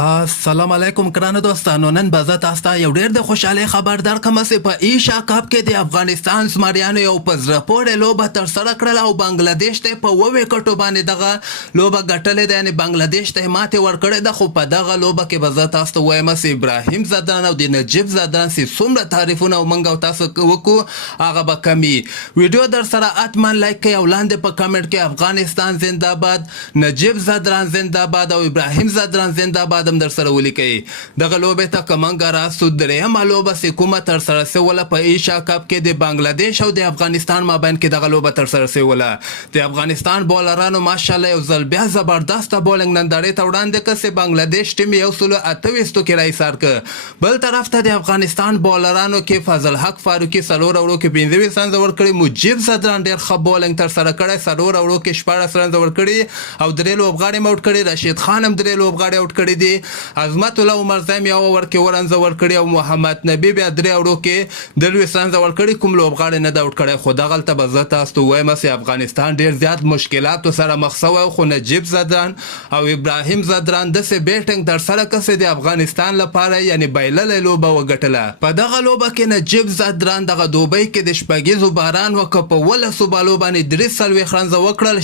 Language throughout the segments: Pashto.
السلام علیکم ګرانو دوستانو. نن به زه تاسو ته یو ډېر د خوشحالۍ خبر درکړم چې په ایشا کپ کې د افغانستان زمریانو یو په زړه پورې لوبه ترسره کړله او بنګلادیش ته په 7 وکټو باندې دغه لوبه ګټلې ده، یعنې بنګلادیش ته یې ماتې ورکړې ده. خو په دغه لوبه کې به زه تاسو ته وایم چې ابراهیم زدران او د نجیب زدران چې څومره تعریفونه موږ او تاسو وکړو هغه به کمي. ویډیو در سره حتما لایک کړئ او لاندې په کمنټ کې افغانستان زنده‌باد، نجیب زدران زنده‌باد او ابراهیم زدران زنده‌باد هم در سره ولیکئ. دغه لوبې ته که موږ راستو درېیمه لوبه چې کومه ترسره سوله په ایشا کپ کې د بنګلادیش او د افغانستان مابین کې دغه لوبه ترسره سوله. د افغانستان بولرانو ماشاءالله یو ځل بیا زبردسته بولینګ نندارې ته وړاندې کړ چې بنګلادیش ټیم 128 کې راایسار کړ. بل طرف ته د افغانستان بولرانو کې فضل حق فاروقي 4 اوړو کې 25 رنز ورکړي، مجیب زدران ډېر ښه بولینګ ترسره کړی، 4 اوړو کې 14 رنز ورکړي او 3 لوبغاړي موټ کړي. رشید خان هم 3 لوبغاړي اوټ کړي دي. عظمت الله عمر زایم یو اوور کې ورنز ورکړي او محمد نبی بیا 3 اوړو کې 23 رنز ورکړي. کوم لوبغاړي نه دا اوټ کړی. خو دغلته به زه تاسو ته وایم چې افغانستان ډېر زیات مشکلاتو سره مخ شوی، خو نجیب زدران او ابراهیم زدران داسې بیټینګ ترسره کړ چې د افغانستان لپاره یعنې بایللې لوبه وګټله. په دغه لوبه کې نجیب زدران دغه دوبۍ کې د شپږیزو باران وکړ، په 18 بالو باندې 43 رنز وکړل،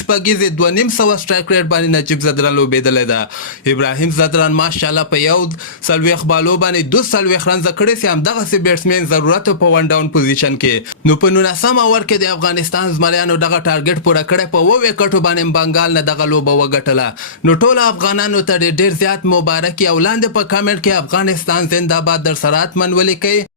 شپږیزې 2.5 سټرایک ریټ باندې نجیب زدران لوبېدلی ده. ابراهیم زدران ماشاءالله په 1 بالو باندې 2 رنز کړي چې همدغسې بیټسمین ضرورت په 1 ډاون پوزیشن کې. نو په 19 اوور کې د افغانستان زمریانو دغه ټارګټ پوره کړی، په 7 وکټو باندې بنګال نه دغه لوبه وګټله. نو ټولو افغانانو ته ډېر زیات مبارکي او لاندې په کمنټ کې افغانستان زنده‌باد در سره حتما ولیکئ.